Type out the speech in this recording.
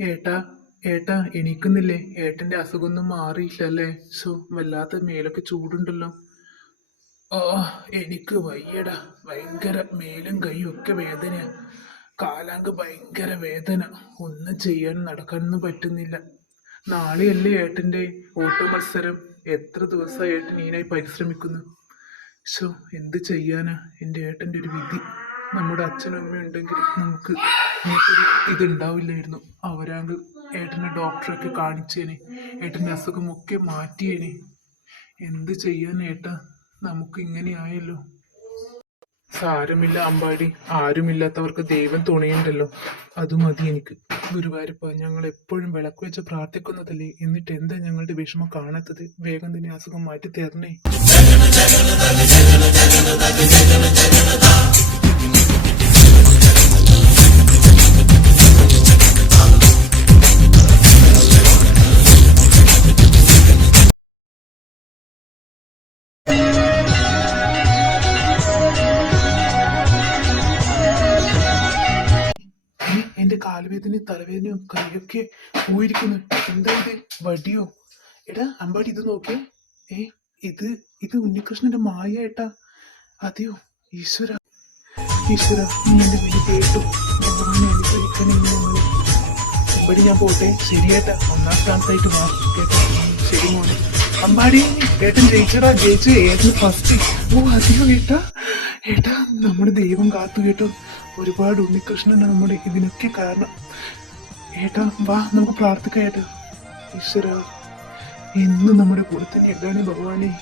ഏട്ടാ ഏട്ടാ എണീക്കുന്നില്ലേ? ഏട്ടന്റെ അസുഖമൊന്നും മാറിയില്ലല്ലേ? സോ വല്ലാത്ത മേലൊക്കെ ചൂടുണ്ടല്ലോ. ഓ എനിക്ക് വയ്യടാ. ഭയങ്കര മേലും കൈയും ഒക്കെ വേദന കാലാങ്ക് ഭയങ്കര വേദന. ഒന്നും ചെയ്യാൻ നടക്കാനൊന്നും പറ്റുന്നില്ല. നാളെയല്ലേ ഏട്ടന്റെ ഓട്ടോ മത്സരം? എത്ര ദിവസമായി ഏട്ടൻ പരിശ്രമിക്കുന്നു? സോ എന്ത് ചെയ്യാനാ? എന്റെ ഏട്ടന്റെ ഒരു വിധി. നമ്മുടെ അച്ഛനും അമ്മയും ഉണ്ടെങ്കിൽ നമുക്ക് ഇതുണ്ടാവില്ലായിരുന്നു. അവരാങ്കിൽ ഏട്ടനെ ഡോക്ടറൊക്കെ കാണിച്ചേനെ ഏട്ടന്റെ അസുഖമൊക്കെ മാറ്റിയേനെ. എന്ത് ചെയ്യാൻ ഏട്ടാ? നമുക്ക് ഇങ്ങനെ ആയല്ലോ. സാരമില്ല അമ്പാടി ആരുമില്ലാത്തവർക്ക് ദൈവം തുണയുണ്ടല്ലോ. അത് മതി എനിക്ക്. ഗുരുവായൂരപ്പ ഞങ്ങൾ എപ്പോഴും വിളക്ക് വെച്ച് പ്രാർത്ഥിക്കുന്നതല്ലേ? എന്നിട്ട് എന്താ ഞങ്ങളുടെ വിഷമം കാണാത്തത്? വേഗം തന്നെ അസുഖം മാറ്റി തരണേ എന്റെ കാലുവേദനയും തലവേദനയും കൈയൊക്കെ പോയിരിക്കുന്നു എന്താ ഇത്? വടിയോ? എടാ അമ്പാടി ഇത് നോക്കിയേ ഏ ഇത് ഇത് ഉണ്ണികൃഷ്ണന്റെ മായ ഏട്ടാ അതെയോ? ഈശ്വര. ഈശ്വര നീ എന്റെ വിധി കേട്ടു. അമ്പാടി ഞാൻ പോട്ടെ. ശരിയേട്ടാ. ഒന്നാം സ്ഥാനത്തായിട്ട് ഉം, ശരി മോനെ. അമ്പാടി ഏട്ടൻ ജയിച്ചടാ. ജയിച്ചു ഏട്ടൻ ഫസ്റ്റ് ഓ അതെയോ ഏട്ടാ? ഏട്ടാ നമ്മുടെ ദൈവം കാത്തു കേട്ടോ. ഒരുപാട് ഉണ്ണികൃഷ്ണൻ നമ്മുടെ ഇതിനൊക്കെ കാരണം. ഏട്ടാ വാ നമുക്ക് പ്രാർത്ഥിക്കാം ഏട്ടാ. ഈശ്വര എന്നും നമ്മുടെ കൂടെ തന്നെ എന്താണ് ഭഗവാനെ.